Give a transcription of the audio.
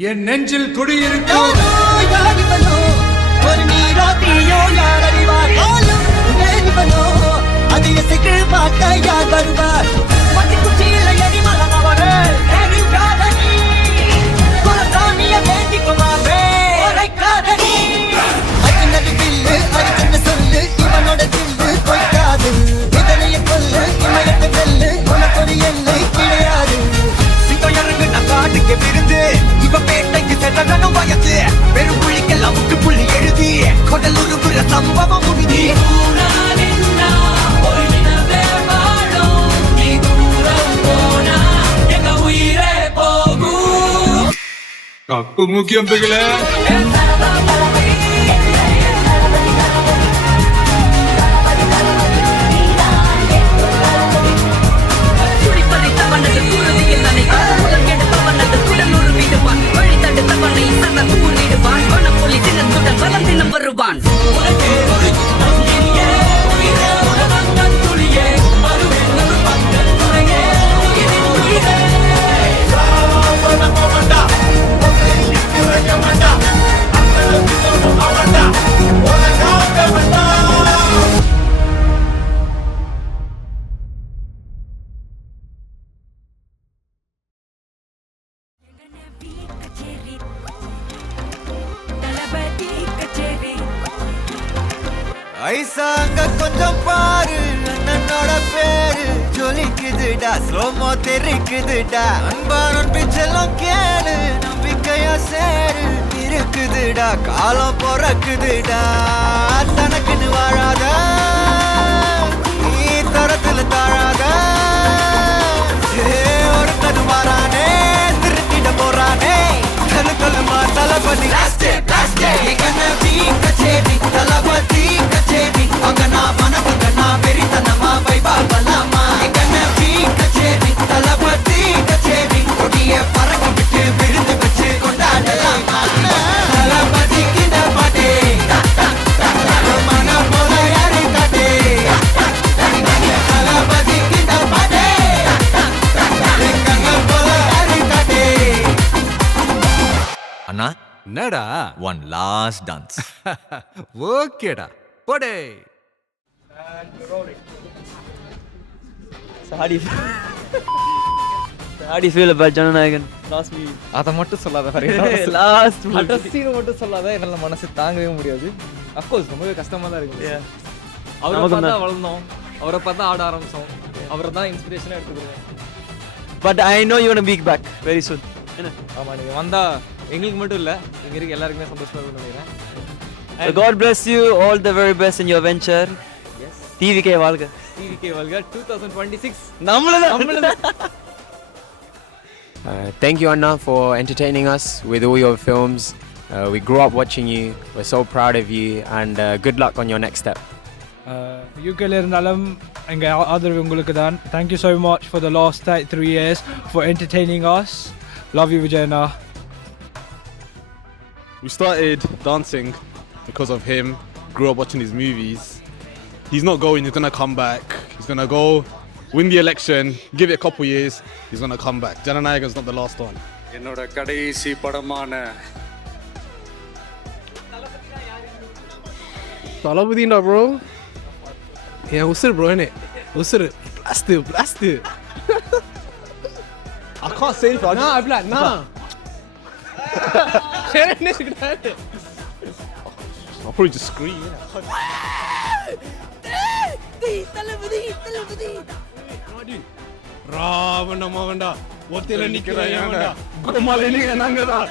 என் நெஞ்சில் குடியிருக்கும் ஒரு நீராட்டியோ யார் அறிவார் அது இசைக்கு பார்க்க யார் வருவார் மட்டி குச்சியில் எரிமலம் அவரே குலசாமிய வேண்டிக்குமாவே காதனி அச்சனது பில்லு அடிச்சன்னு சொல்லு இவனோட தில்லு கொய்க்காது இதனைய கொல்லு இமயத்தை வெல்லு உனக்கு ஒரு எல்லை கிடையாது சிங்கையருங்க நான் காட்டுக்கு விருந்து இவ பேட்டைக்கு செல்லணும் வயசு பெரும் புள்ளிக்கெல்லாம் முட்டு புள்ளி எழுதி கொடலுருகுற சம்பவம் முடிதி கப்பு முக்கியம் பிகல ஐசாங்க கொஞ்சம் பாரு அண்ணனோட பேரு ஜொலிக்குதுடா ஸ்லோமோ தெரிக்குதுடா அன்பானன் பிச்செல்லாம் கேளு நம்பிக்கையா சேரு இருக்குதுடா காலம் பிறக்குதுடா தனக்குன்னு வாழாத நீ தரத்துல தாழாத ஒரு கது மாறானே திருத்திட போறானே கல்லுமா தளபதி கச்சேரி தளபதி கச்சேரி அங்கனா மனசுங்கனா வெறித்தனமா வைபா பலாமா எங்கனவி கச்சேரி தளபதி கச்சேரி கொடிய பறக்க விட்டு விருந்து வச்சு கொண்டாடலாமா தளபதி கிட்ட பாட்டே மன போல யாரு காட்டே தளபதி கிட்ட பாட்டே எங்க போல யாரு காட்டே அண்ணா என்னடா ஒன் லாஸ்ட் டான்ஸ் ஓகேடா போடே How do you feel about Jananayagan last week? அதை மட்டும் சொல்லாத Last சீனை மட்டும் சொல்லாத என்னால மனசு தாங்கவே முடியாது. அஃப்கோர்ஸ் ரொம்பவே கஷ்டமா தான் இருக்கு. அவரை நமக்கு பார்த்தா தான். வளர்ந்தோம், அவரை பார்த்தா ஆட ஆரம்பிச்சோம், அவரை தான் இன்ஸ்பிரேஷனாக எடுத்துக்கிறோம். But I know you're gonna be back very soon. ஆமா, நீங்க வந்தா எங்களுக்கு மட்டும் இல்ல, இங்க இருக்க எல்லாருக்குமே சந்தோஷமா இருக்கும்னு நினைக்கிறேன். So God bless you, all the very best in your venture. Yes. TVK வாழ்க. TVK வாழ்க 2026 நம்மள Thank you, Anna, for entertaining us with all your films. We grew up watching you. We're so proud of you, and good luck on your next step. யூகேல இருந்தாலும் எங்கள் ஆதரவு உங்களுக்கு தான். Thank you so much for the last 3 years for entertaining us. Love you, Vijayana. We started dancing because of him, grew up watching his movies. He's not going, he's going to come back. He's going to go, win the election, give it a couple years, he's going to come back. Jananayagan's not the last one. என்னோட கடைசி படமான தளபதினா bro என் உசுறு bro என்ன உசுறு பிளாஸ்து I can't say it. நான் அப்படில நான் I'll probably just scream. Ravana மகன்டா ஒத்தையில நிக்கிறேன் கோமாளி நீங்க நாங்க தான்